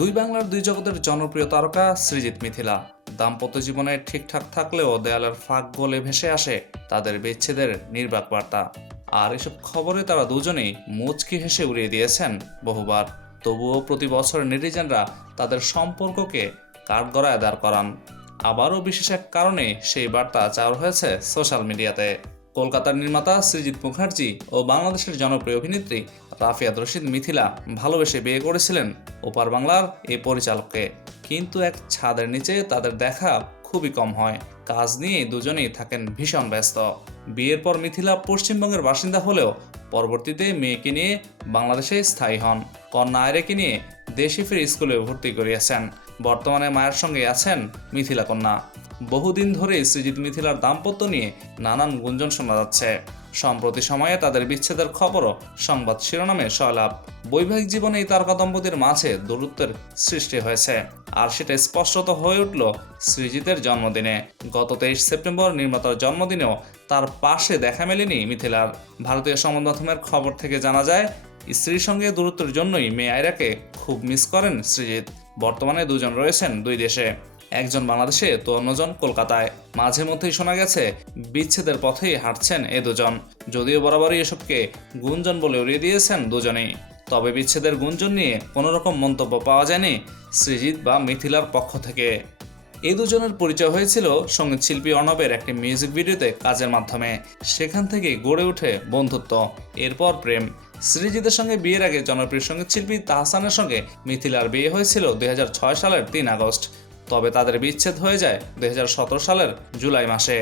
দুই বাংলার দুই জগতের জনপ্রিয় তারকা সৃজিত মিথিলা। দাম্পত্য জীবনে ঠিকঠাক থাকলেও দেয়ালের ফাঁক গলে ভেসে আসে তাদের বিচ্ছেদের নির্বাক বার্তা। আর এসব খবরে তারা দুজনেই মুচকি হেসে উড়িয়ে দিয়েছেন বহুবার। তবুও প্রতি বছর নেটিজেনরা তাদের সম্পর্ককে কাঠগড়ায় দাঁড় করান। আবারও বিশেষ এক কারণে সেই বার্তা চাওয়া হয়েছে সোশ্যাল মিডিয়াতে। কলকাতার নির্মাতা সৃজিত মুখার্জি ও বাংলাদেশের জনপ্রিয় অভিনেত্রী রাফিয়াত রশিদ মিথিলা ভালোবেসে বিয়ে করেছিলেন ওপার বাংলার এই পরিচালককে। কিন্তু এক ছাদের নিচে তাদের দেখা খুবই কম হয়। কাজ নিয়ে দুজনেই থাকেন ভীষণ ব্যস্ত। বিয়ের পর মিথিলা পশ্চিমবঙ্গের বাসিন্দা হলেও পরবর্তীতে মেয়েকে নিয়ে বাংলাদেশে স্থায়ী হন। কন্যা আয়রেকে নিয়ে দেশে ফিরে স্কুলে ভর্তি করিয়েছেন। বর্তমানে মায়ের সঙ্গে আছেন মিথিলা কন্যা। বহুদিন ধরে সৃজিত মিথিলার দাম্পত্য নিয়ে নানান গুঞ্জন শোনা যাচ্ছে। সম্প্রতি সময়ে তাদের বিচ্ছেদের খবরও সংবাদ শিরোনামে সয়লাভ বৈবাহিক জীবনে এই তারকা দম্পতির মাঝে দূরত্বের সৃষ্টি হয়েছে। আর সেটা স্পষ্টত হয়ে উঠল সৃজিতের জন্মদিনে। গত তেইশ সেপ্টেম্বর নির্মাতার জন্মদিনেও তার পাশে দেখা মেলেনি মিথিলার। ভারতীয় সংবাদ মাধ্যমের খবর থেকে জানা যায়, স্ত্রীর সঙ্গে দূরত্বের জন্যই মেয়ে আয়রাকে খুব মিস করেন সৃজিত। বর্তমানে দুজন রয়েছেন দুই দেশে। একজন বাংলাদেশে, তো অন্যজন কলকাতায়। মাঝে মধ্যেই শোনা গেছে, বিচ্ছেদের পথেই হাঁটছেন এ দুজন। যদিও বরাবরই এসবকে গুঞ্জন বলে উড়িয়ে দিয়েছেন দুজনেই। তবে বিচ্ছেদের গুঞ্জন নিয়ে কোনো রকম মন্তব্য পাওয়া যায়নি সৃজিত বা মিথিলার পক্ষ থেকে। এই দুজনের পরিচয় হয়েছিল সংগীত শিল্পী অর্ণবের একটি মিউজিক ভিডিওতে কাজের মাধ্যমে। সেখান থেকে গড়ে ওঠে বন্ধুত্ব, এরপর প্রেম। সৃজিতের সঙ্গে বিয়ের আগে জনপ্রিয় সংগীত শিল্পী তাহসানের সঙ্গে মিথিলার বিয়ে হয়েছিল দুই হাজার ছয় সালের তিন আগস্ট। তবে তাদের বিচ্ছেদ হয়ে যায় দু হাজার সতেরো সালের জুলাই মাসে।